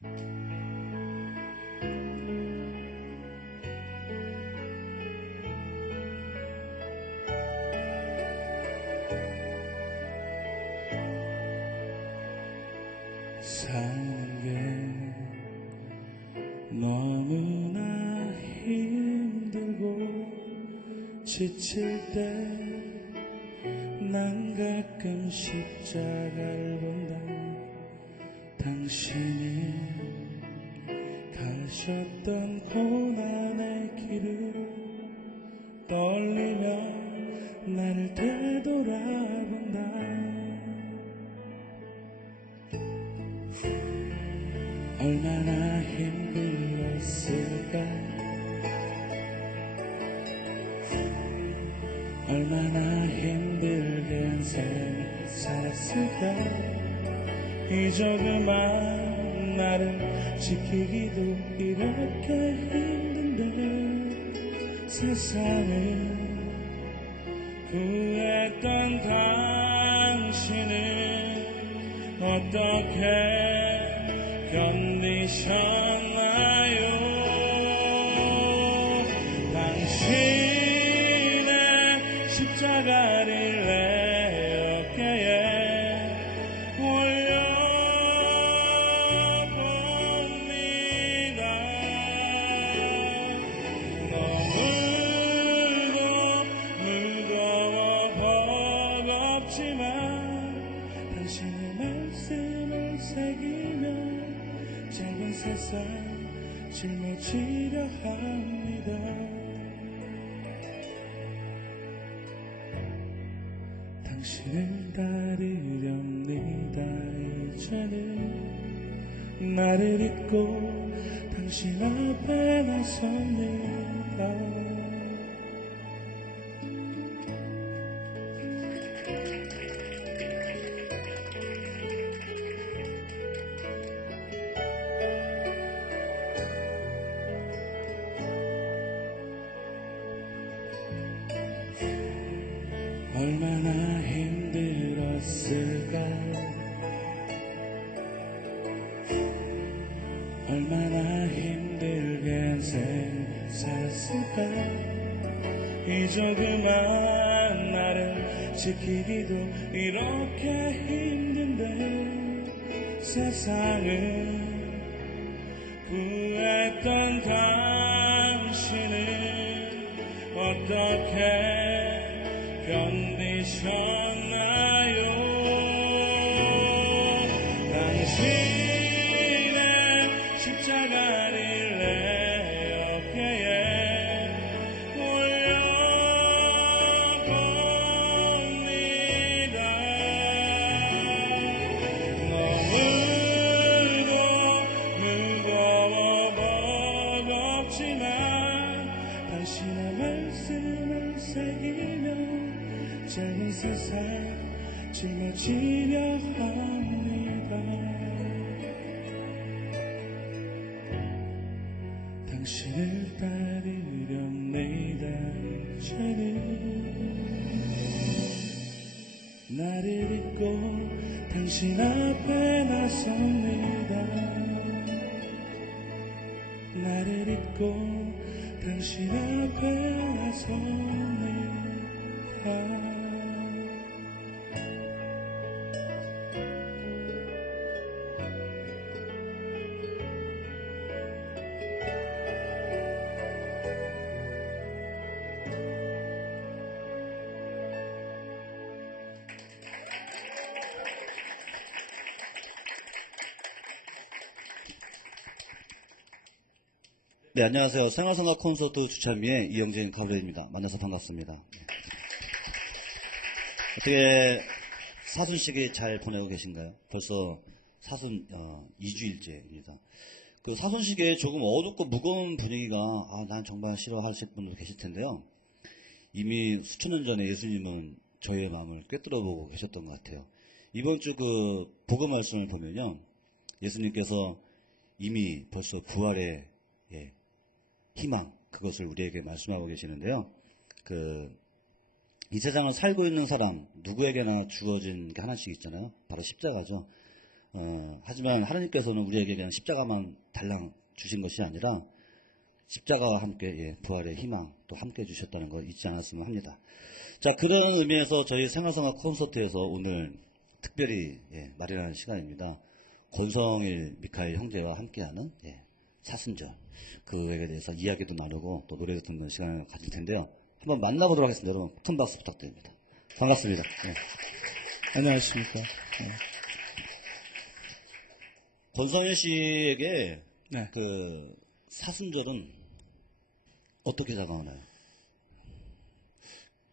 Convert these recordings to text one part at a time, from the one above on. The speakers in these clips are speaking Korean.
사는 게 너무나 힘들고 지칠 때 난 가끔 십자가를 본다. 당신이 가셨던 고난의 길을 떨리며 나를 되돌아본다. 얼마나 힘들었을까, 얼마나 힘들게 삶을 살았을까. 이 조그만 나를 지키기도 이렇게 힘든데 세상을 구했던 당신은 어떻게 견디셨나요? 당신의 십자가를 내 어깨에 올려봅니다. 너무도 무거워 버겁지만 당신의 말씀을 새기며 작은 세상 짊어지려 합니다. 당신을 따르렵니다. 이제는 나를 잊고 당신 앞에 나섭니다. 얼마나 힘들었을까, 얼마나 힘들게 살았을까. 이 조그만 나를 지키기도 이렇게 힘든데 세상을 구했던 당신은 어떻게 견디셨나요? 당신의 십자가를 내 어깨에 올려봅니다. 너무도 무거워 버겁지만 당신의 말씀을 새기며 작은 세상 짊어지려 합니다. 당신을 따르렵니다. 이제는 나를 잊고 당신 앞에 나섭니다. 나를 잊고 당신 앞에 나섭니다. 네, 안녕하세요. 생활선거 콘서트 주찬미의 이영진 가브리엘입니다. 만나서 반갑습니다. 어떻게 사순식이 잘 보내고 계신가요? 벌써 사순 2주일째입니다. 그 사순식에 조금 어둡고 무거운 분위기가 난 정말 싫어하실 분도 계실 텐데요. 이미 수천 년 전에 예수님은 저희의 마음을 꿰뚫어보고 계셨던 것 같아요. 이번 주 그 복음 말씀을 보면요, 예수님께서 이미 벌써 부활의 희망, 그것을 우리에게 말씀하고 계시는데요. 이 세상을 살고 있는 사람 누구에게나 주어진 게 하나씩 있잖아요. 바로 십자가죠. 하지만 하나님께서는 우리에게 그냥 십자가만 달랑 주신 것이 아니라 십자가와 함께 부활의 희망 또 함께 주셨다는 걸 잊지 않았으면 합니다. 자, 그런 의미에서 저희 생활성악 콘서트에서 오늘 특별히 마련한 시간입니다. 권성일 미카엘 형제와 함께하는 사순절 그에 대해서 이야기도 나누고 또 노래도 듣는 시간을 가질 텐데요. 한번 만나보도록 하겠습니다. 여러분 큰 박수 부탁드립니다. 반갑습니다. 안녕하십니까. 권성일 씨에게 네. 그 사순절은 어떻게 다가오나요?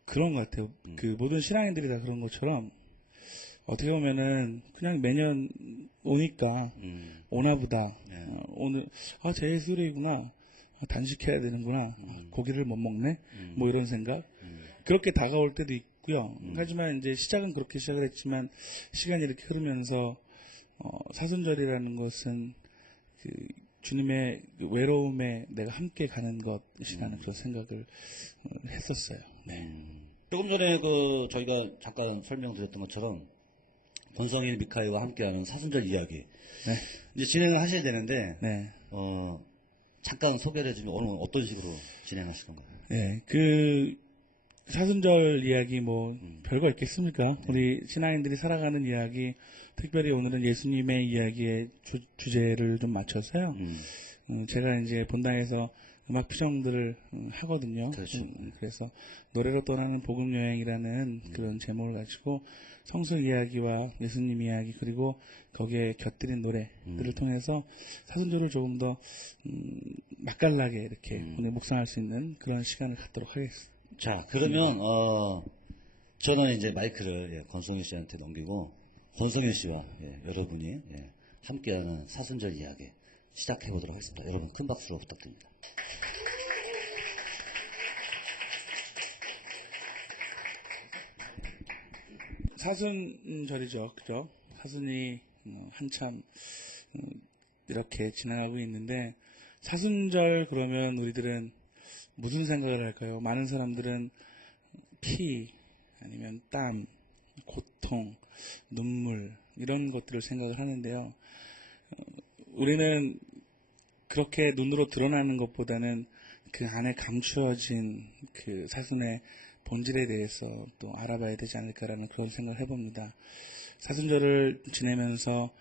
그런 것 같아요. 그 모든 신앙인들이 다 그런 것처럼 어떻게 보면은 그냥 매년 오니까 오나보다 오늘 제 예술이구나 단식해야 되는구나 고기를 못 먹네 뭐 이런 생각 그렇게 다가올 때도 있고요. 하지만 이제 시작은 그렇게 시작을 했지만 시간이 이렇게 흐르면서 사순절이라는 것은 그 주님의 그 외로움에 내가 함께 가는 것이라는 그런 생각을 했었어요. 네. 조금 전에 저희가 잠깐 설명드렸던 것처럼 권성일 미카엘과 함께하는 사순절 이야기 이제 진행을 하셔야 되는데 네. 잠깐 소개를 해주면 오늘 어떤 식으로 진행하실 건가요? 네. 그 사순절 이야기 뭐 별거 있겠습니까? 우리 신앙인들이 살아가는 이야기 특별히 오늘은 예수님의 이야기의 주제를 좀 맞춰서요. 제가 이제 본당에서 음악 표정들을 하거든요. 그렇죠. 그래서 노래로 떠나는 복음 여행이라는 그런 제목을 가지고 성서 이야기와 예수님 이야기 그리고 거기에 곁들인 노래들을 통해서 사순절을 조금 더 맛깔나게 이렇게 오늘 묵상할 수 있는 그런 시간을 갖도록 하겠습니다. 자, 그러면 저는 이제 마이크를 권성일 씨한테 넘기고 권성일 씨와 여러분이 함께하는 사순절 이야기 시작해 보도록 하겠습니다. 여러분 큰 박수로 부탁드립니다. 사순절이죠, 그죠? 사순이 한참 이렇게 지나가고 있는데 사순절 그러면 우리들은 무슨 생각을 할까요? 많은 사람들은 피 아니면 땀, 고통, 눈물 이런 것들을 생각을 하는데요. 우리는 그렇게 눈으로 드러나는 것보다는 그 안에 감추어진 그 사순의 본질에 대해서 또 알아봐야 되지 않을까라는 그런 생각을 해봅니다. 사순절을 지내면서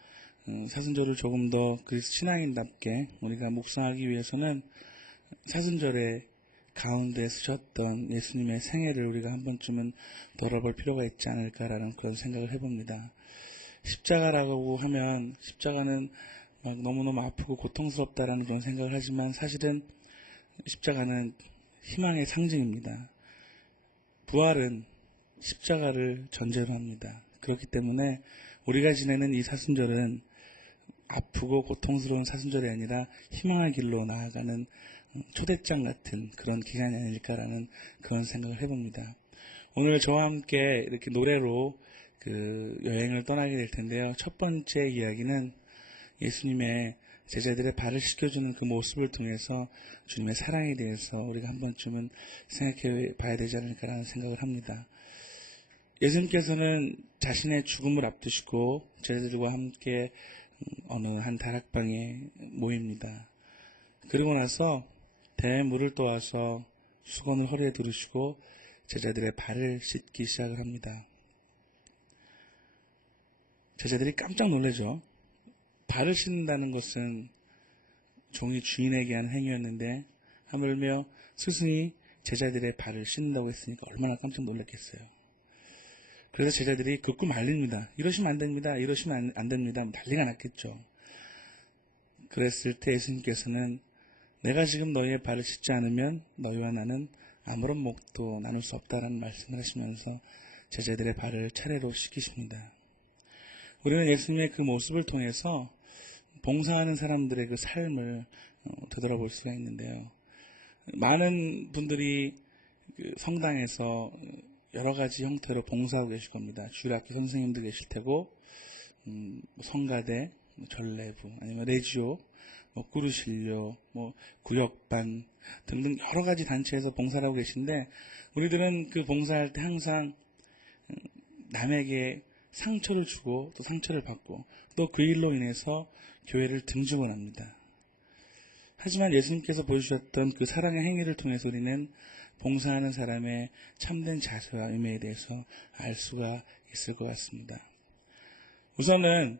사순절을 조금 더 그리스도 신앙인답게 우리가 묵상하기 위해서는 사순절에 가운데 쓰셨던 예수님의 생애를 우리가 한 번쯤은 돌아볼 필요가 있지 않을까라는 그런 생각을 해봅니다. 십자가라고 하면 십자가는 막 너무너무 아프고 고통스럽다라는 그런 생각을 하지만 사실은 십자가는 희망의 상징입니다. 부활은 십자가를 전제로 합니다. 그렇기 때문에 우리가 지내는 이 사순절은 아프고 고통스러운 사순절이 아니라 희망의 길로 나아가는 초대장 같은 그런 기간이 아닐까라는 그런 생각을 해봅니다. 오늘 저와 함께 이렇게 노래로 그 여행을 떠나게 될 텐데요. 첫 번째 이야기는 예수님의 제자들의 발을 씻겨주는 그 모습을 통해서 주님의 사랑에 대해서 우리가 한 번쯤은 생각해 봐야 되지 않을까라는 생각을 합니다. 예수님께서는 자신의 죽음을 앞두시고 제자들과 함께 어느 한 다락방에 모입니다. 그리고 나서 대물을 떠와서 수건을 허리에 두르시고 제자들의 발을 씻기 시작을 합니다. 제자들이 깜짝 놀라죠. 발을 씻는다는 것은 종이 주인에게 하는 행위였는데 하물며 스승이 제자들의 발을 씻는다고 했으니까 얼마나 깜짝 놀랐겠어요. 그래서 제자들이 극구 말립니다. 이러시면 안 됩니다. 이러시면 안 됩니다. 난리가 났겠죠. 그랬을 때 예수님께서는 내가 지금 너희의 발을 씻지 않으면 너희와 나는 아무런 몫도 나눌 수 없다라는 말씀을 하시면서 제자들의 발을 차례로 씻기십니다. 우리는 예수님의 그 모습을 통해서 봉사하는 사람들의 그 삶을 되돌아볼 수가 있는데요. 많은 분들이 그 성당에서 여러 가지 형태로 봉사하고 계실 겁니다. 주일학교 선생님도 계실 테고, 성가대, 전례부, 아니면 레지오, 꾸르실료, 구역반 등등 여러 가지 단체에서 봉사를 하고 계신데 우리들은 그 봉사할 때 항상 남에게 상처를 주고 또 상처를 받고 또 그 일로 인해서 교회를 등지고 납니다. 하지만 예수님께서 보여주셨던 그 사랑의 행위를 통해서 우리는 봉사하는 사람의 참된 자세와 의미에 대해서 알 수가 있을 것 같습니다. 우선은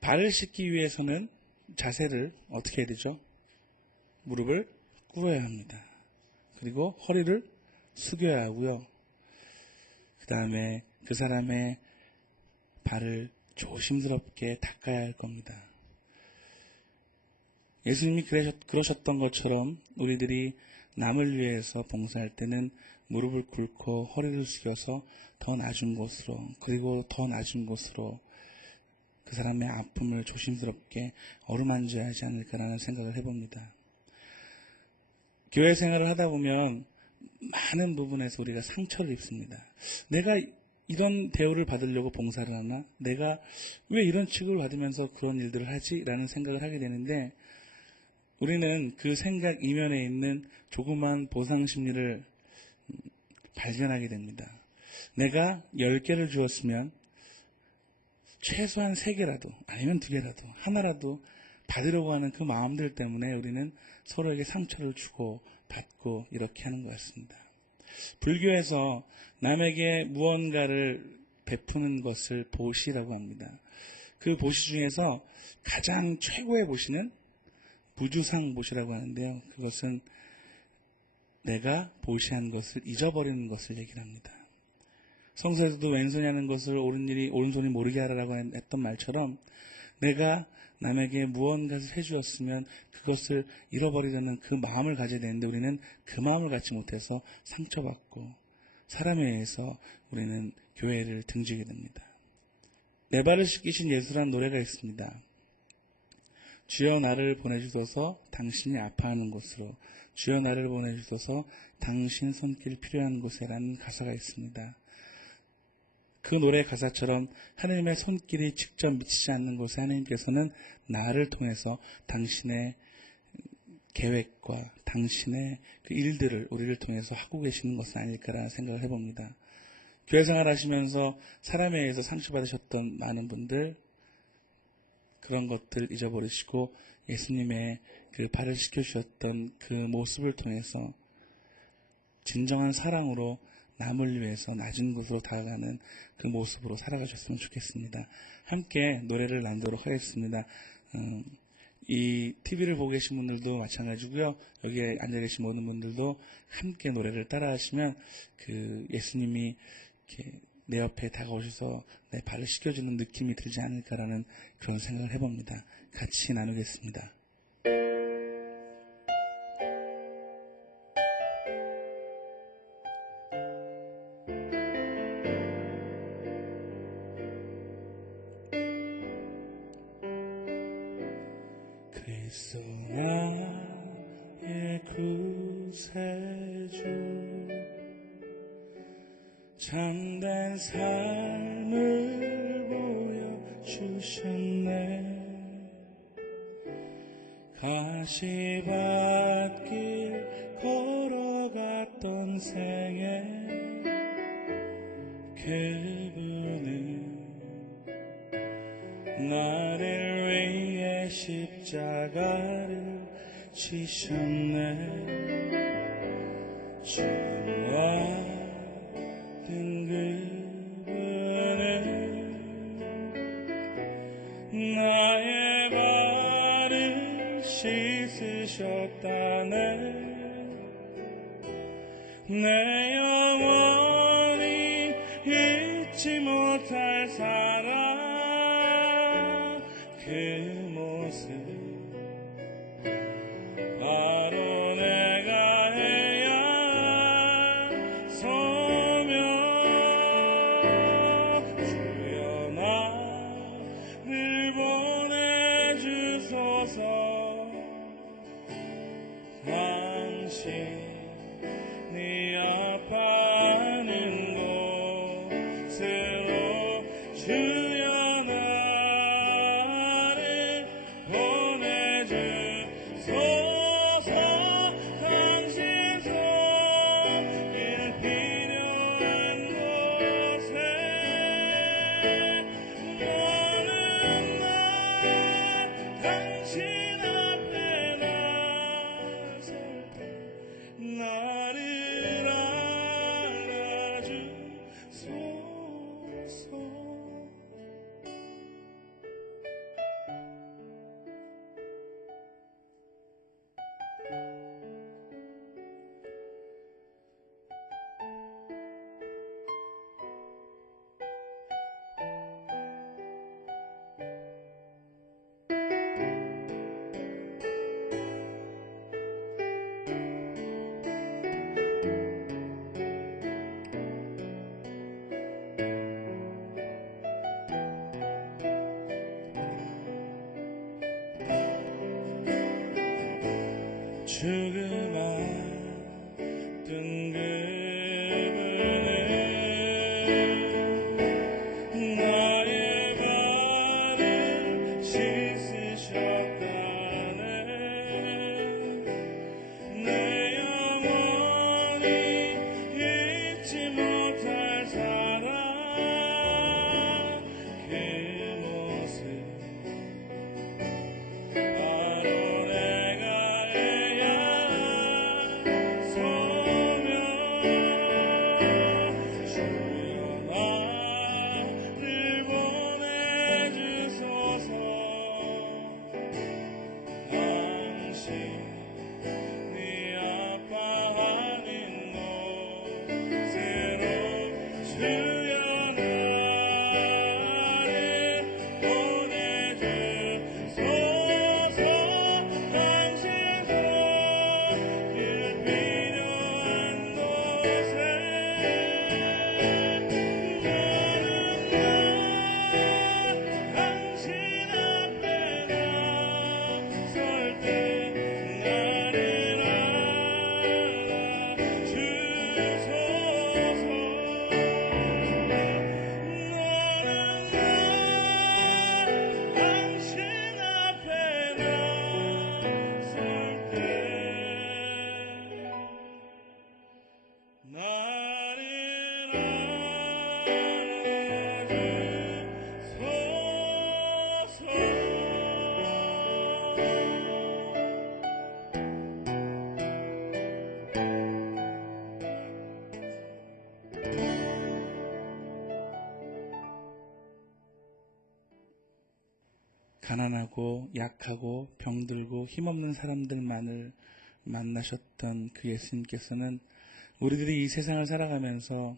발을 씻기 위해서는 자세를 어떻게 해야 되죠? 무릎을 꿇어야 합니다. 그리고 허리를 숙여야 하고요. 그 다음에 그 사람의 발을 조심스럽게 닦아야 할 겁니다. 예수님이 그러셨던 것처럼 우리들이 남을 위해서 봉사할 때는 무릎을 꿇고 허리를 숙여서 더 낮은 곳으로 그리고 더 낮은 곳으로 그 사람의 아픔을 조심스럽게 어루만져야 하지 않을까라는 생각을 해봅니다. 교회 생활을 하다 보면 많은 부분에서 우리가 상처를 입습니다. 내가 이런 대우를 받으려고 봉사를 하나? 내가 왜 이런 취급을 받으면서 그런 일들을 하지? 라는 생각을 하게 되는데 우리는 그 생각 이면에 있는 조그만 보상 심리를 발견하게 됩니다. 내가 10개를 주었으면 최소한 3개라도 아니면 2개라도 하나라도 받으려고 하는 그 마음들 때문에 우리는 서로에게 상처를 주고 받고 이렇게 하는 것 같습니다. 불교에서 남에게 무언가를 베푸는 것을 보시라고 합니다. 그 보시 중에서 가장 최고의 보시는 부주상 보시라고 하는데요. 그것은 내가 보시한 것을 잊어버리는 것을 얘기를 합니다. 성서에서도 왼손이 하는 것을 오른손이 모르게 하라고 했던 말처럼 내가 남에게 무언가를 해주었으면 그것을 잃어버리려는 그 마음을 가져야 되는데 우리는 그 마음을 갖지 못해서 상처받고 사람에 의해서 우리는 교회를 등지게 됩니다. 내 발을 씻기신 예수라는 노래가 있습니다. 주여 나를 보내주소서 당신이 아파하는 곳으로 주여 나를 보내주소서 당신 손길 필요한 곳에라는 가사가 있습니다. 그 노래 가사처럼 하나님의 손길이 직접 미치지 않는 곳에 하나님께서는 나를 통해서 당신의 계획과 당신의 그 일들을 우리를 통해서 하고 계시는 것은 아닐까라는 생각을 해봅니다. 교회 생활 하시면서 사람에 의해서 상처받으셨던 많은 분들 그런 것들 잊어버리시고 예수님의 그 발을 씻겨주셨던 그 모습을 통해서 진정한 사랑으로 남을 위해서 낮은 곳으로 다가가는 그 모습으로 살아가셨으면 좋겠습니다. 함께 노래를 나누도록 하겠습니다. 이 TV를 보고 계신 분들도 마찬가지고요. 여기에 앉아 계신 모든 분들도 함께 노래를 따라하시면 그 예수님이 이렇게 내 옆에 다가오셔서 내 발을 씻겨주는 느낌이 들지 않을까라는 그런 생각을 해봅니다. 같이 나누겠습니다. 그리스도 나의 구세주 참된 삶을 보여주셨네 가시밭길 걸어갔던 생에 그분은 나를 위해 십자가를 지셨네 주와 그분은 나의 발을 씻으셨다네 내 영원히 잊지 못할 사랑 그 모습 바로 내가 해야 할 소명 주여 나를 보내주소서 당신이 아파하는 곳으로 주여 나를 보내주소서 당신 앞에 나설 때 나를 알아주소서. 조그만 뜬금을 나의 발을 씻으셨다네. 내 영원히 잊지 못할 사랑 그 모습 바로 내가 해야 서면 주여 나를 보내주소서. 당신이 아파하는 곳으로 주여 나를 보내주소서. 당신 손길 필요한 곳에 당신 앞에 나설 때 나를 알아주소서. 당신 앞에 나설 때 나를 가난하고 약하고 병들고 힘없는 사람들만을 만나셨던 그 예수님께서는 우리들이 이 세상을 살아가면서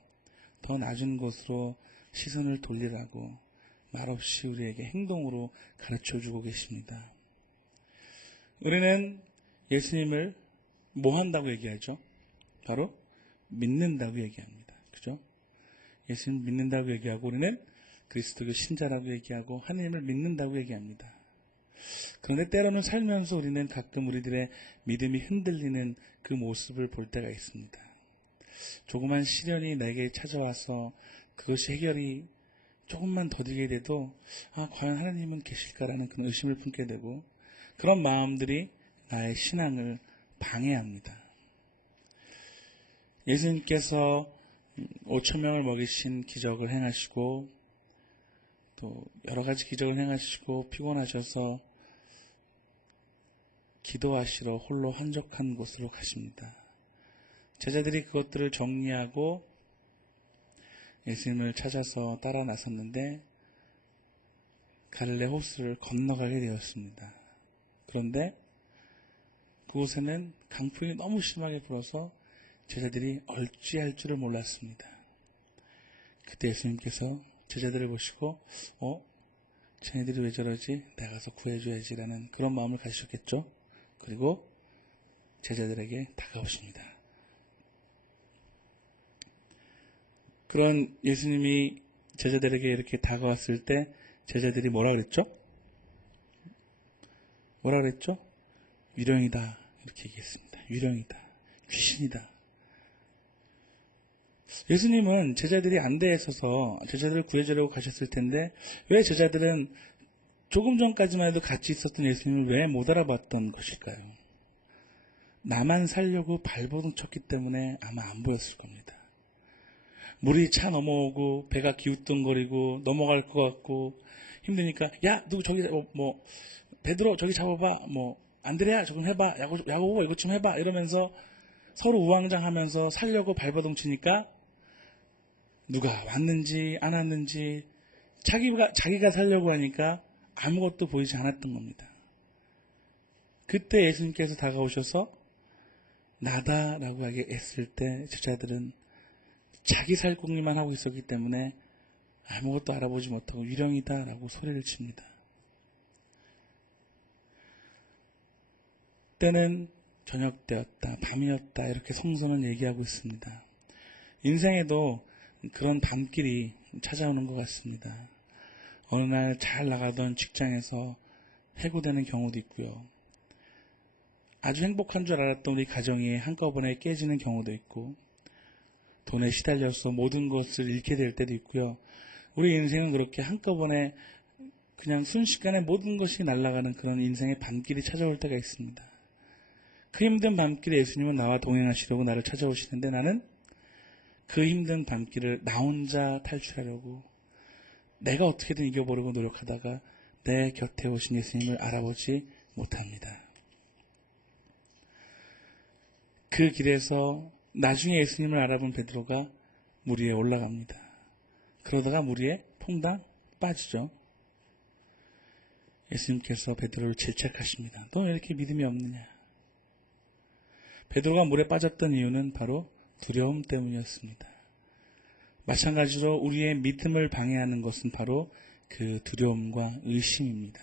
더 낮은 곳으로 시선을 돌리라고 말없이 우리에게 행동으로 가르쳐주고 계십니다. 우리는 예수님을 뭐 한다고 얘기하죠? 바로 믿는다고 얘기합니다. 그죠? 예수님을 믿는다고 얘기하고 우리는 그리스도의 신자라고 얘기하고 하나님을 믿는다고 얘기합니다. 그런데 때로는 살면서 우리는 가끔 우리들의 믿음이 흔들리는 그 모습을 볼 때가 있습니다. 조그만 시련이 내게 찾아와서 그것이 해결이 조금만 더디게 돼도 과연 하나님은 계실까라는 그런 의심을 품게 되고 그런 마음들이 나의 신앙을 방해합니다. 예수님께서 5,000명을 먹이신 기적을 행하시고 또 여러 가지 기적을 행하시고 피곤하셔서 기도하시러 홀로 한적한 곳으로 가십니다. 제자들이 그것들을 정리하고 예수님을 찾아서 따라 나섰는데 갈릴리 호수를 건너가게 되었습니다. 그런데 그곳에는 강풍이 너무 심하게 불어서 제자들이 얼찌할 줄을 몰랐습니다. 그때 예수님께서 제자들을 보시고 쟤네들이 왜 저러지? 내가 가서 구해줘야지라는 그런 마음을 가지셨겠죠. 그리고 제자들에게 다가오십니다. 그런 예수님이 제자들에게 이렇게 다가왔을 때 제자들이 뭐라 그랬죠? 뭐라 그랬죠? 유령이다 이렇게 얘기했습니다. 유령이다. 귀신이다. 예수님은 제자들이 안대에 서서 제자들을 구해주려고 가셨을 텐데 왜 제자들은 조금 전까지만 해도 같이 있었던 예수님을 왜 못 알아봤던 것일까요? 나만 살려고 발버둥 쳤기 때문에 아마 안 보였을 겁니다. 물이 차 넘어오고 배가 기우뚱거리고 넘어갈 것 같고 힘드니까 야 누구 저기 베드로 저기 잡아봐, 뭐 안드레아 저거 해봐, 야고보 이것 좀 해봐 이러면서 서로 우왕좌왕하면서 살려고 발버둥 치니까 누가 왔는지 안 왔는지 자기가 살려고 하니까 아무것도 보이지 않았던 겁니다. 그때 예수님께서 다가오셔서 나다라고 했을 때 제자들은 자기 살궁리만 하고 있었기 때문에 아무것도 알아보지 못하고 유령이다라고 소리를 칩니다. 때는 저녁 때였다, 밤이었다 이렇게 성서는 얘기하고 있습니다. 인생에도 그런 밤길이 찾아오는 것 같습니다. 어느 날 잘 나가던 직장에서 해고되는 경우도 있고요. 아주 행복한 줄 알았던 우리 가정이 한꺼번에 깨지는 경우도 있고, 돈에 시달려서 모든 것을 잃게 될 때도 있고요. 우리 인생은 그렇게 한꺼번에 그냥 순식간에 모든 것이 날아가는 그런 인생의 밤길이 찾아올 때가 있습니다. 그 힘든 밤길에 예수님은 나와 동행하시려고 나를 찾아오시는데 나는 그 힘든 밤길을 나 혼자 탈출하려고 내가 어떻게든 이겨보려고 노력하다가 내 곁에 오신 예수님을 알아보지 못합니다. 그 길에서 나중에 예수님을 알아본 베드로가 물 위에 올라갑니다. 그러다가 물 위에 퐁당 빠지죠. 예수님께서 베드로를 질책하십니다. 너 왜 이렇게 믿음이 없느냐? 베드로가 물에 빠졌던 이유는 바로 두려움 때문이었습니다. 마찬가지로 우리의 믿음을 방해하는 것은 바로 그 두려움과 의심입니다.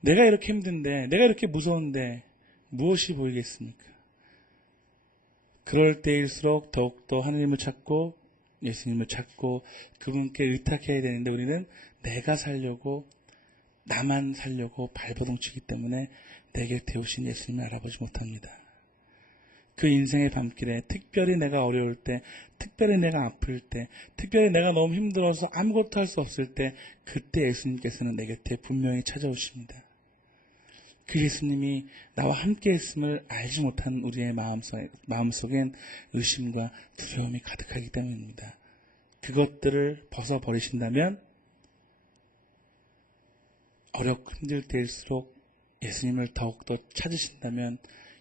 내가 이렇게 힘든데, 내가 이렇게 무서운데 무엇이 보이겠습니까? 그럴 때일수록 더욱더 하느님을 찾고 예수님을 찾고 그분께 의탁해야 되는데 우리는 내가 살려고 나만 살려고 발버둥 치기 때문에 내 곁에 오신 예수님을 알아보지 못합니다. 그 인생의 밤길에 특별히 내가 어려울 때, 특별히 내가 아플 때, 특별히 내가 너무 힘들어서 아무것도 할 수 없을 때 그때 예수님께서는 내 곁에 분명히 찾아오십니다. 그 예수님이 나와 함께 했음을 알지 못한 우리의 마음속엔 의심과 두려움이 가득하기 때문입니다. 그것들을 벗어버리신다면 어렵고 힘들 때일수록 예수님을 더욱더 찾으신다면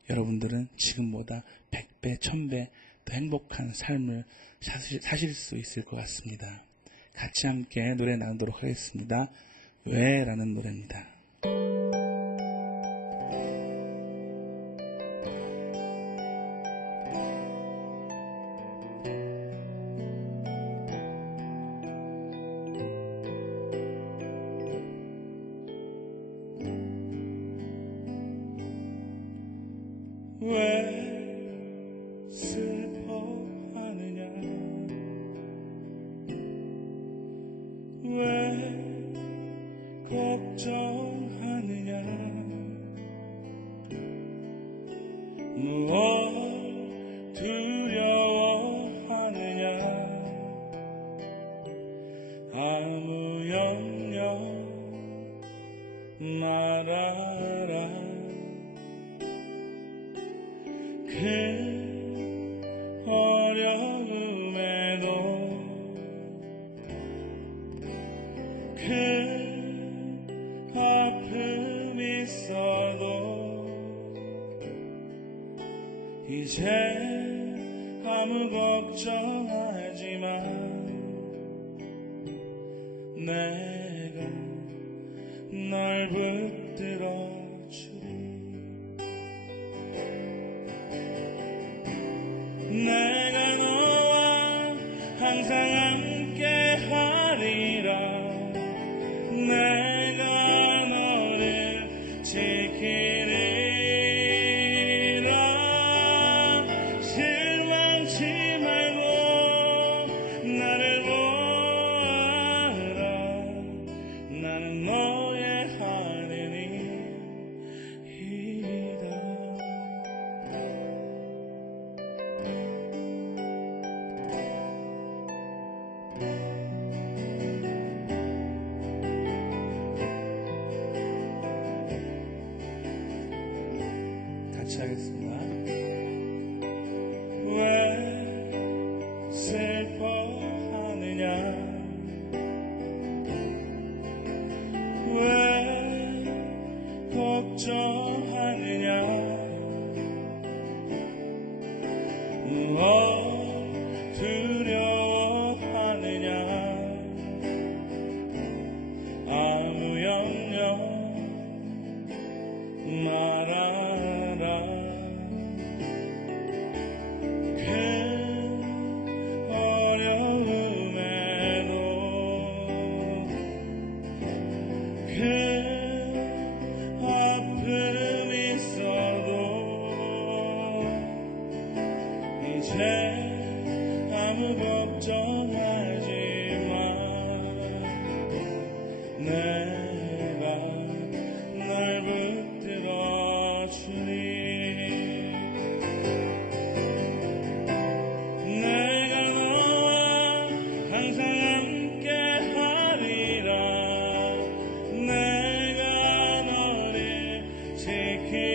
여러분들은 지금보다 100배, 1000배 더 행복한 삶을 사실 수 있을 것 같습니다. 같이 함께 노래 나누도록 하겠습니다. 왜? 라는 노래입니다. 왜 슬퍼하느냐? 왜 걱정하느냐? 무엇 두려워하느냐? 아무 염려 말아라. 그 어려움에도 그 아픔이 있어도 이제 아무 걱정하지 마. 내가 널 붙들어 내가 너와 항상 함께 하리라. 내가 너를 지키리라. 실망치 말고 나를 보아라. 나는 너의 하느님이다. 같이 하겠습니다. 왜 슬퍼하느냐? 왜 걱정하느냐 무엇 두려워하느냐 아무 염려 말아라 그 어려움에도 그 아픔이 있어도 이제 아무 걱정하지 마 내가 널 붙들어 주니 내가 너와 항상 함께 하리라 내가 너를 지키리라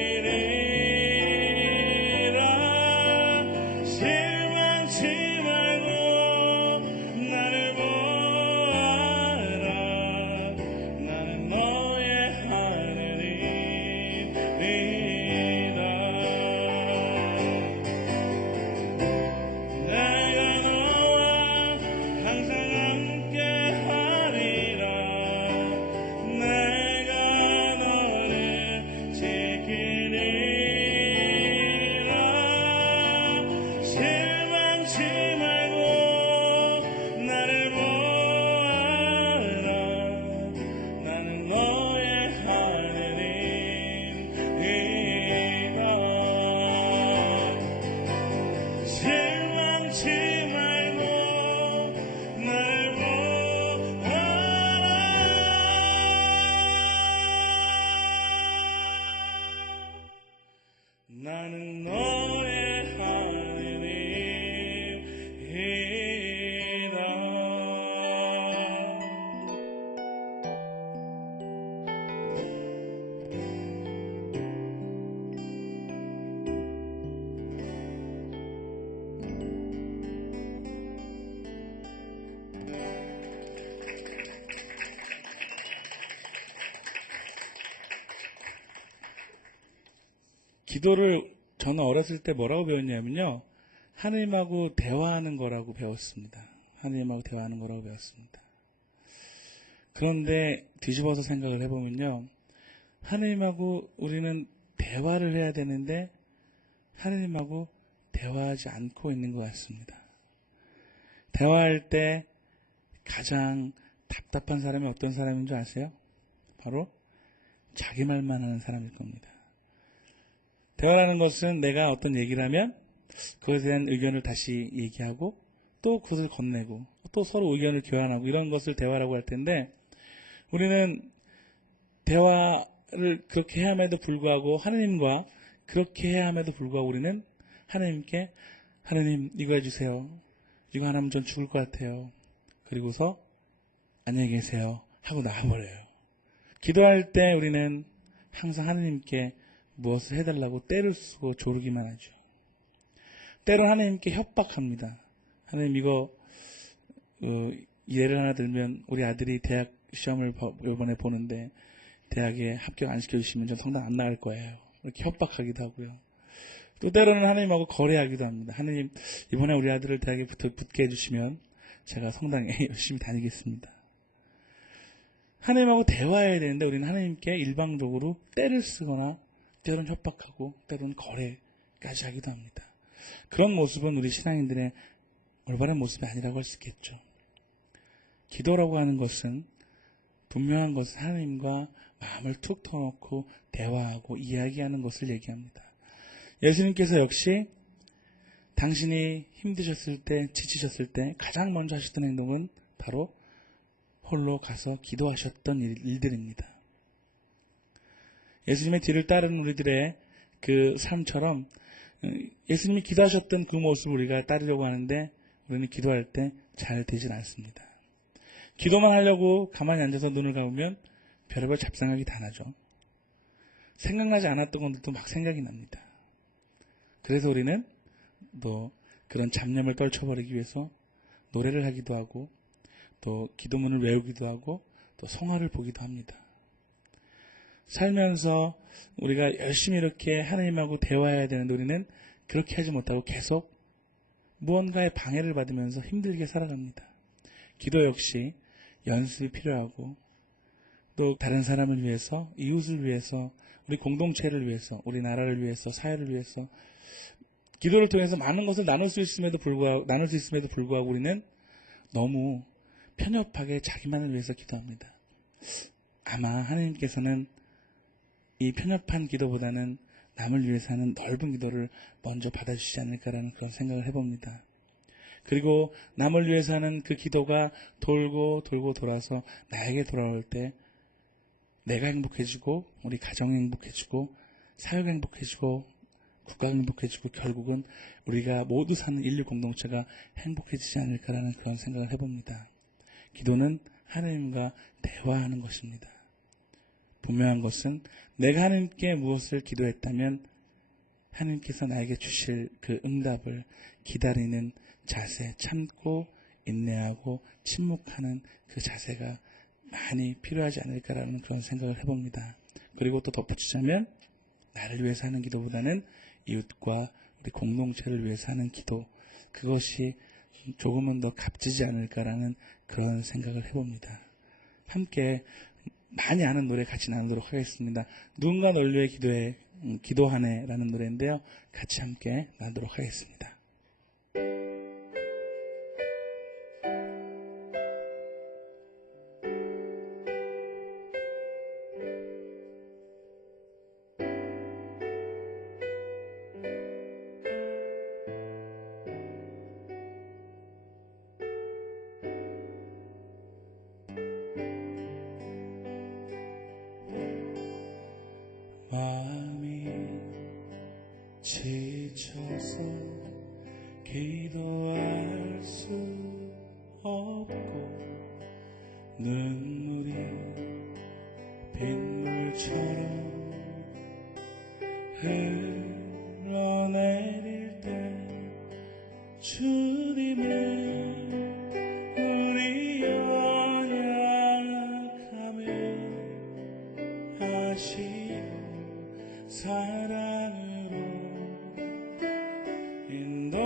실망치 말고 나를 보아라 나는 너의 하늘이라 내가 너와 항상 함께 하리라 내가 너를 지키리라 실망치 말고 나를 보아라 나는 너의 하늘이라 실망치 말고 나를 보아라 나는 너의 하늘이라 기도를 저는 어렸을 때 뭐라고 배웠냐면요. 하나님하고 대화하는 거라고 배웠습니다. 하나님하고 대화하는 거라고 배웠습니다. 그런데 뒤집어서 생각을 해보면요. 하나님하고 우리는 대화를 해야 되는데 하나님하고 대화하지 않고 있는 것 같습니다. 대화할 때 가장 답답한 사람이 어떤 사람인 줄 아세요? 바로 자기 말만 하는 사람일 겁니다. 대화라는 것은 내가 어떤 얘기를 하면 그것에 대한 의견을 다시 얘기하고 또 그것을 건네고 또 서로 의견을 교환하고 이런 것을 대화라고 할 텐데 우리는 대화를 그렇게 해야 함에도 불구하고 하나님과 그렇게 해야 함에도 불구하고 우리는 하나님께 하나님 이거 해주세요. 이거 안 하면 전 죽을 것 같아요. 그리고서 안녕히 계세요 하고 나와버려요. 기도할 때 우리는 항상 하나님께 무엇을 해달라고 떼를 쓰고 조르기만 하죠. 때로 하나님께 협박합니다. 하나님 이거 예를 하나 들면 우리 아들이 대학 시험을 이번에 보는데 대학에 합격 안 시켜주시면 전 성당 안 나갈 거예요. 이렇게 협박하기도 하고요. 또 때로는 하나님하고 거래하기도 합니다. 하나님 이번에 우리 아들을 대학에 붙게 해주시면 제가 성당에 열심히 다니겠습니다. 하나님하고 대화해야 되는데 우리는 하나님께 일방적으로 때를 쓰거나 때로는 협박하고 때로는 거래까지 하기도 합니다. 그런 모습은 우리 신앙인들의 올바른 모습이 아니라고 할 수 있겠죠. 기도라고 하는 것은 분명한 것은 하나님과 마음을 툭 터놓고 대화하고 이야기하는 것을 얘기합니다. 예수님께서 역시 당신이 힘드셨을 때, 지치셨을 때 가장 먼저 하셨던 행동은 바로 홀로 가서 기도하셨던 일들입니다. 예수님의 뒤를 따르는 우리들의 그 삶처럼 예수님이 기도하셨던 그 모습을 우리가 따르려고 하는데 우리는 기도할 때 잘 되질 않습니다. 기도만 하려고 가만히 앉아서 눈을 감으면 별의별 잡생각이 다 나죠. 생각나지 않았던 것들도 막 생각이 납니다. 그래서 우리는 또 그런 잡념을 떨쳐버리기 위해서 노래를 하기도 하고 또 기도문을 외우기도 하고 또 성화를 보기도 합니다. 살면서 우리가 열심히 이렇게 하나님하고 대화해야 되는데 우리는 그렇게 하지 못하고 계속 무언가의 방해를 받으면서 힘들게 살아갑니다. 기도 역시 연습이 필요하고 또 다른 사람을 위해서, 이웃을 위해서, 우리 공동체를 위해서, 우리 나라를 위해서, 사회를 위해서 기도를 통해서 많은 것을 나눌 수 있음에도 불구하고 우리는 너무 편협하게 자기만을 위해서 기도합니다. 아마 하나님께서는 이 편협한 기도보다는 남을 위해서 하는 넓은 기도를 먼저 받아주시지 않을까라는 그런 생각을 해봅니다. 그리고 남을 위해서 하는 그 기도가 돌고 돌고 돌아서 나에게 돌아올 때 내가 행복해지고 우리 가정이 행복해지고 사회가 행복해지고 국가가 행복해지고 결국은 우리가 모두 사는 인류 공동체가 행복해지지 않을까라는 그런 생각을 해봅니다. 기도는 하나님과 대화하는 것입니다. 분명한 것은 내가 하나님께 무엇을 기도했다면 하나님께서 나에게 주실 그 응답을 기다리는 자세, 참고 인내하고 침묵하는 그 자세가 많이 필요하지 않을까라는 그런 생각을 해봅니다. 그리고 또 덧붙이자면 나를 위해서 하는 기도보다는 이웃과 우리 공동체를 위해서 하는 기도, 그것이 조금은 더 값지지 않을까라는 그런 생각을 해봅니다. 함께 많이 아는 노래 같이 나누도록 하겠습니다. 누군가 널 위해 기도하네 라는 노래인데요. 같이 함께 나누도록 하겠습니다. 마음이 지쳐서 기도할 수 없고 눈물이 빗물처럼 흘러내릴 때 주님은 우리 연약함을 아시고 사랑으로 인도하시네.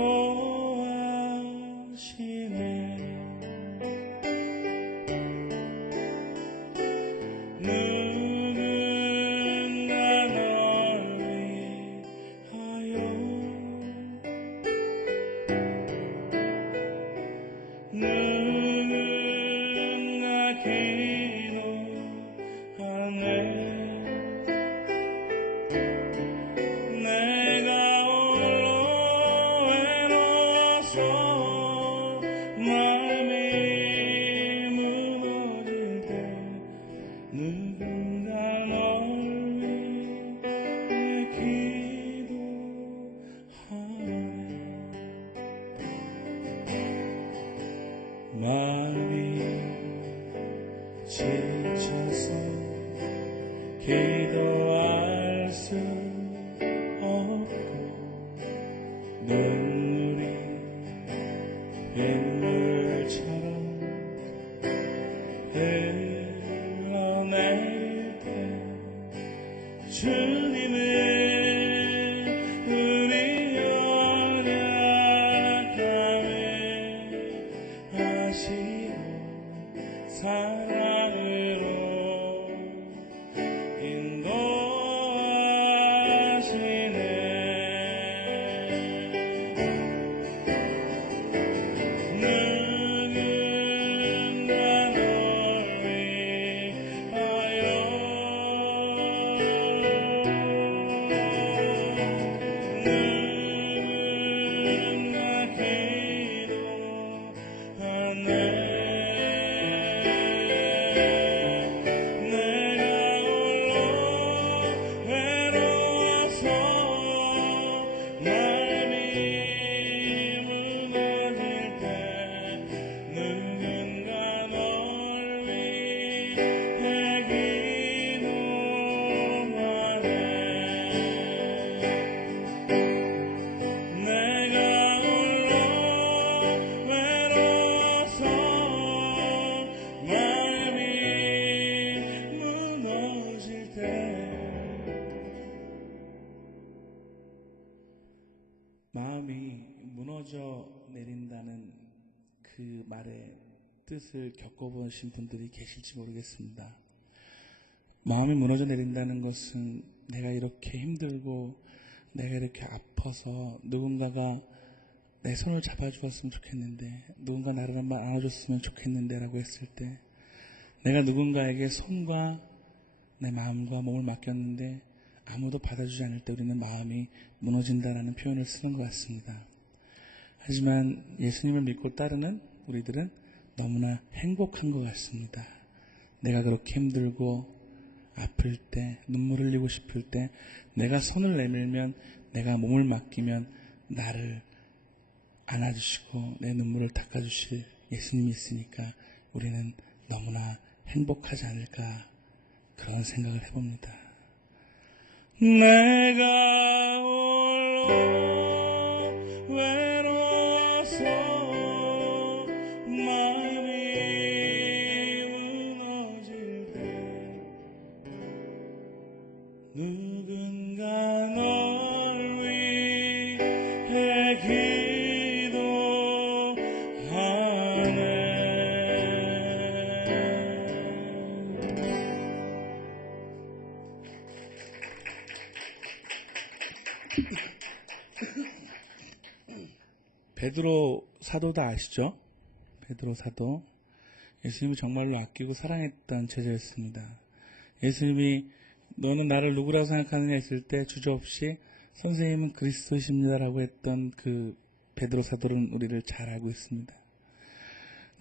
누군가 널 위하여 누군가 기도하네. 내가 홀로 외로워서 마음이 무너질 때 누군가 널 위해 기도하네. 마음이 지쳐서 기도할 수 없고 눈물이 빗물처럼 흘러내릴 때 주님은 우리 연약함을 아시고 사랑으로 인도하시네. 누군가 널 위하여 누군가 기도하네. 내가 홀로 외로워서 무너져 내린다는 그 말의 뜻을 겪어보신 분들이 계실지 모르겠습니다. 마음이 무너져 내린다는 것은 내가 이렇게 힘들고 내가 이렇게 아파서 누군가가 내 손을 잡아주었으면 좋겠는데, 누군가 나를 한번 안아줬으면 좋겠는데 라고 했을 때, 내가 누군가에게 손과 내 마음과 몸을 맡겼는데 아무도 받아주지 않을 때 우리는 마음이 무너진다라는 표현을 쓰는 것 같습니다. 하지만 예수님을 믿고 따르는 우리들은 너무나 행복한 것 같습니다. 내가 그렇게 힘들고 아플 때, 눈물 흘리고 싶을 때 내가 손을 내밀면, 내가 몸을 맡기면 나를 안아주시고 내 눈물을 닦아주실 예수님이 있으니까 우리는 너무나 행복하지 않을까, 그런 생각을 해봅니다. 내가 홀로 외로워서 마음이 무너질 때 누군가 널 위해 기도하네. 베드로 사도 다 아시죠? 베드로 사도, 예수님이 정말로 아끼고 사랑했던 제자였습니다. 예수님이 너는 나를 누구라고 생각하느냐 했을 때 주저없이 선생님은 그리스도이십니다라고 했던 그 베드로 사도는 우리를 잘 알고 있습니다.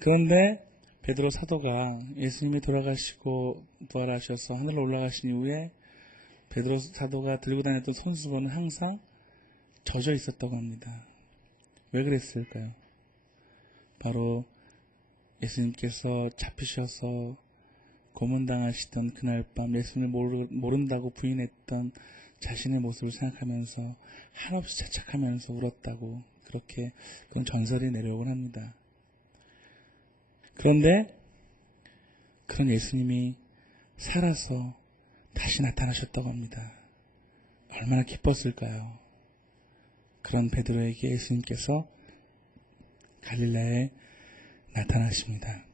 그런데 베드로 사도가 예수님이 돌아가시고 부활하셔서 하늘로 올라가신 이후에 베드로 사도가 들고 다녔던 손수건은 항상 젖어 있었다고 합니다. 왜 그랬을까요? 바로 예수님께서 잡히셔서 고문당하시던 그날 밤 예수님을 모른다고 부인했던 자신의 모습을 생각하면서 한없이 자책하면서 울었다고, 그렇게 그런 전설이 내려오곤 합니다. 그런데 그런 예수님이 살아서 다시 나타나셨다고 합니다. 얼마나 기뻤을까요? 그런 베드로에게 예수님께서 갈릴라에 나타나십니다.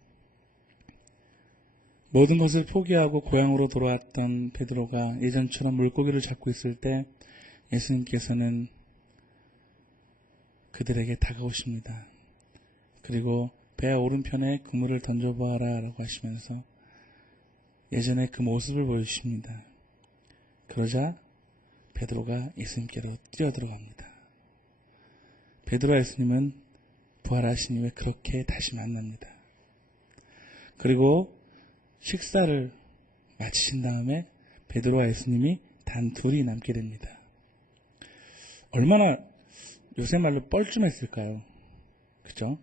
모든 것을 포기하고 고향으로 돌아왔던 베드로가 예전처럼 물고기를 잡고 있을 때 예수님께서는 그들에게 다가오십니다. 그리고 배 오른편에 그물을 던져보아라 라고 하시면서 예전의 그 모습을 보여주십니다. 그러자 베드로가 예수님께로 뛰어들어갑니다. 베드로와 예수님은 부활하신 이후에 그렇게 다시 만납니다. 그리고 식사를 마치신 다음에 베드로와 예수님이 단 둘이 남게 됩니다. 얼마나 요새 말로 뻘쭘했을까요? 그죠?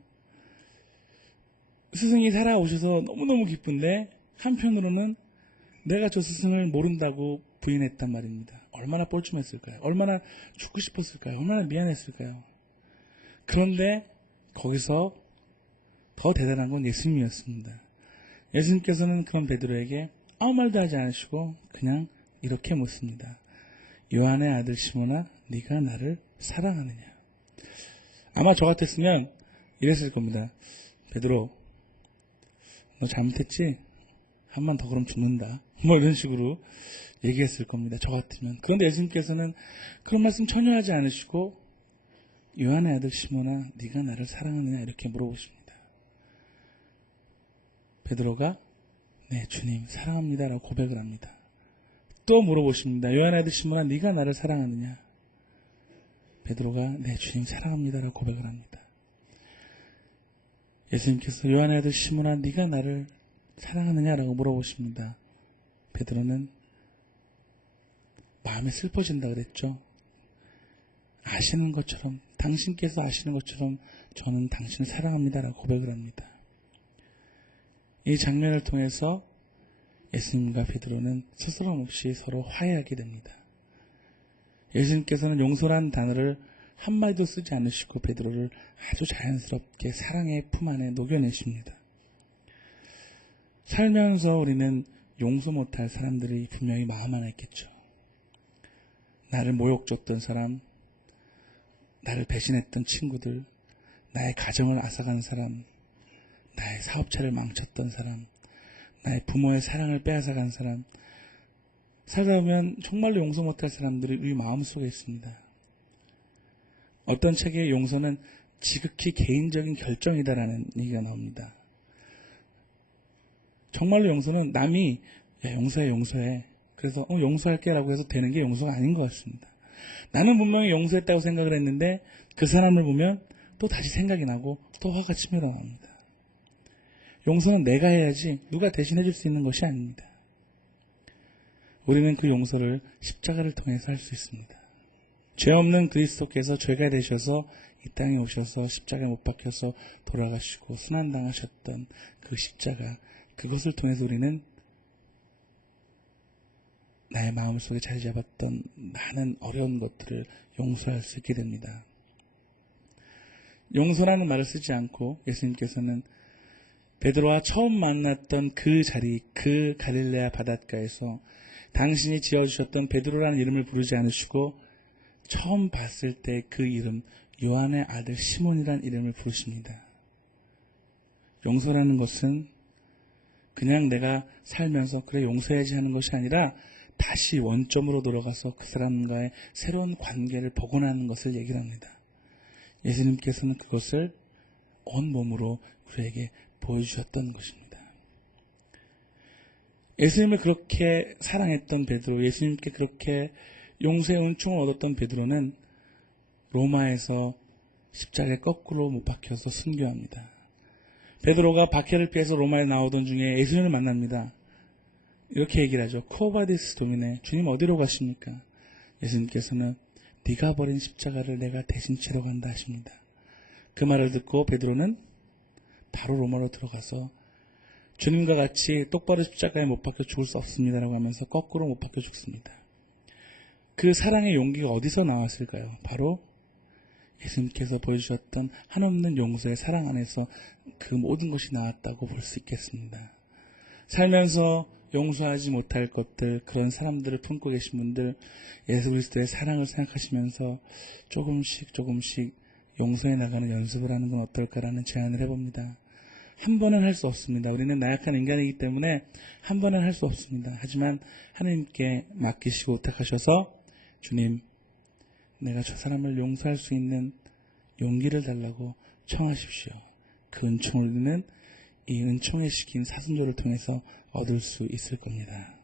스승이 살아오셔서 너무너무 기쁜데 한편으로는 내가 저 스승을 모른다고 부인했단 말입니다. 얼마나 뻘쭘했을까요? 얼마나 죽고 싶었을까요? 얼마나 미안했을까요? 그런데 거기서 더 대단한 건 예수님이었습니다. 예수님께서는 그런 베드로에게 아무 말도 하지 않으시고 그냥 이렇게 묻습니다. 요한의 아들 시몬아, 네가 나를 사랑하느냐? 아마 저 같았으면 이랬을 겁니다. 베드로, 너 잘못했지? 한 번 더 그럼 죽는다. 뭐 이런 식으로 얘기했을 겁니다. 저 같으면. 그런데 예수님께서는 그런 말씀 전혀 하지 않으시고 요한의 아들 시몬아, 네가 나를 사랑하느냐? 이렇게 물어보십니다. 베드로가 네 주님 사랑합니다 라고 고백을 합니다. 또 물어보십니다. 요한의 아들 시몬아, 네가 나를 사랑하느냐? 베드로가 네 주님 사랑합니다 라고 고백을 합니다. 예수님께서 요한의 아들 시몬아, 네가 나를 사랑하느냐 라고 물어보십니다. 베드로는 마음이 슬퍼진다 그랬죠. 아시는 것처럼, 당신께서 아시는 것처럼 저는 당신을 사랑합니다 라고 고백을 합니다. 이 장면을 통해서 예수님과 베드로는 스스럼 없이 서로 화해하게 됩니다. 예수님께서는 용서란 단어를 한마디도 쓰지 않으시고 베드로를 아주 자연스럽게 사랑의 품 안에 녹여내십니다. 살면서 우리는 용서 못할 사람들이 분명히 마음 안에 있겠죠. 나를 모욕 줬던 사람, 나를 배신했던 친구들, 나의 가정을 앗아간 사람, 나의 사업체를 망쳤던 사람, 나의 부모의 사랑을 빼앗아간 사람, 살다 보면 정말로 용서 못할 사람들이 우리 마음속에 있습니다. 어떤 책의 용서는 지극히 개인적인 결정이다라는 얘기가 나옵니다. 정말로 용서는 남이 야, 용서해. 그래서 용서할게 라고 해서 되는 게 용서가 아닌 것 같습니다. 나는 분명히 용서했다고 생각을 했는데 그 사람을 보면 또 다시 생각이 나고 또 화가 치밀어 나옵니다. 용서는 내가 해야지 누가 대신해 줄 수 있는 것이 아닙니다. 우리는 그 용서를 십자가를 통해서 할 수 있습니다. 죄 없는 그리스도께서 죄가 되셔서 이 땅에 오셔서 십자가에 못 박혀서 돌아가시고 순환당하셨던 그 십자가, 그것을 통해서 우리는 나의 마음속에 자리 잡았던 많은 어려운 것들을 용서할 수 있게 됩니다. 용서라는 말을 쓰지 않고 예수님께서는 베드로와 처음 만났던 그 자리, 그 갈릴레아 바닷가에서 당신이 지어주셨던 베드로라는 이름을 부르지 않으시고 처음 봤을 때 그 이름, 요한의 아들 시몬이라는 이름을 부르십니다. 용서라는 것은 그냥 내가 살면서 그래 용서해야지 하는 것이 아니라 다시 원점으로 돌아가서 그 사람과의 새로운 관계를 복원하는 것을 얘기를 합니다. 예수님께서는 그것을 온몸으로 우리에게 보여주셨던 것입니다. 예수님을 그렇게 사랑했던 베드로, 예수님께 그렇게 용서의 은총을 얻었던 베드로는 로마에서 십자가에 거꾸로 못 박혀서 순교합니다. 베드로가 박해를 피해서 로마에 나오던 중에 예수님을 만납니다. 이렇게 얘기를 하죠. 쿠오바디스 도미네, 주님 어디로 가십니까? 예수님께서는 네가 버린 십자가를 내가 대신 치러 간다 하십니다. 그 말을 듣고 베드로는 바로 로마로 들어가서 주님과 같이 똑바로 십자가에 못 박혀 죽을 수 없습니다라고 하면서 거꾸로 못 박혀 죽습니다. 그 사랑의 용기가 어디서 나왔을까요? 바로 예수님께서 보여주셨던 한없는 용서의 사랑 안에서 그 모든 것이 나왔다고 볼 수 있겠습니다. 살면서 용서하지 못할 것들, 그런 사람들을 품고 계신 분들, 예수 그리스도의 사랑을 생각하시면서 조금씩 용서해 나가는 연습을 하는 건 어떨까라는 제안을 해봅니다. 한 번은 할 수 없습니다. 우리는 나약한 인간이기 때문에 한 번은 할 수 없습니다. 하지만 하나님께 맡기시고 부탁하셔서 주님, 내가 저 사람을 용서할 수 있는 용기를 달라고 청하십시오. 그 은총을 우리는 이 은총의 시긴 사순절을 통해서 얻을 수 있을 겁니다.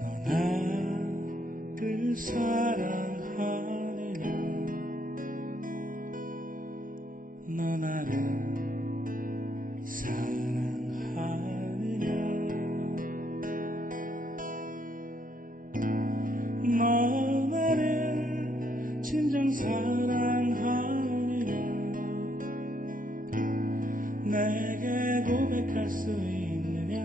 너 나를 사랑하느냐, 너 나를 사랑하느냐, 너 나를 진정 사랑하느냐, 내게 고백할 수 있느냐,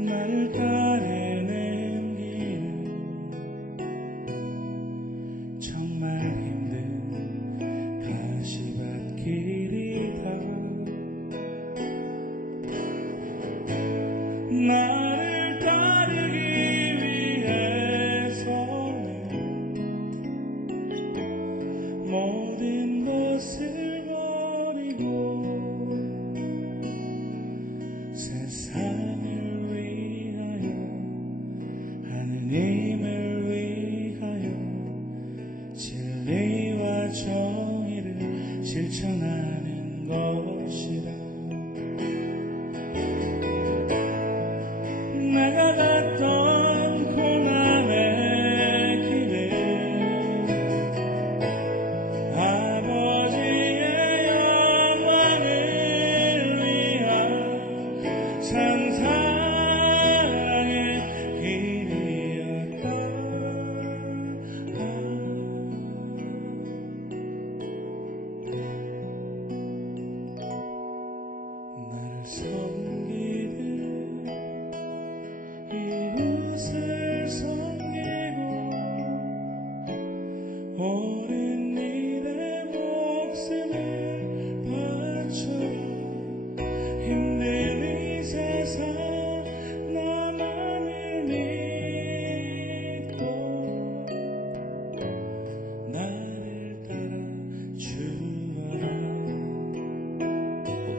날 따르는 길 정말 힘든 가시밭길이다. 나를 따르기 위해서는 모든 것을 버리고 세상을 위하여, 하느님을 위하여 진리와 정의를 실천하는 것이다. 내가 갔던 고난의 길에 아버지의 영광을 위한 산 사랑의 길이었다.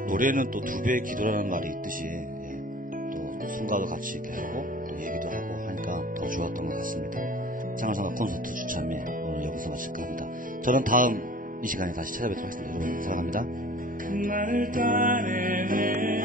노래는 또 두 배의 기도라는 말이 있듯이 또 순가도 같이 이렇게 하고 또 얘기도 하고 하니까 더 좋았던 것 같습니다. 장하성의 콘서트 주참회 오늘 여기서 마칠까 합니다. 저는 다음 이 시간에 다시 찾아뵙도록 하겠습니다. 여러분 사랑합니다. 나를 따내는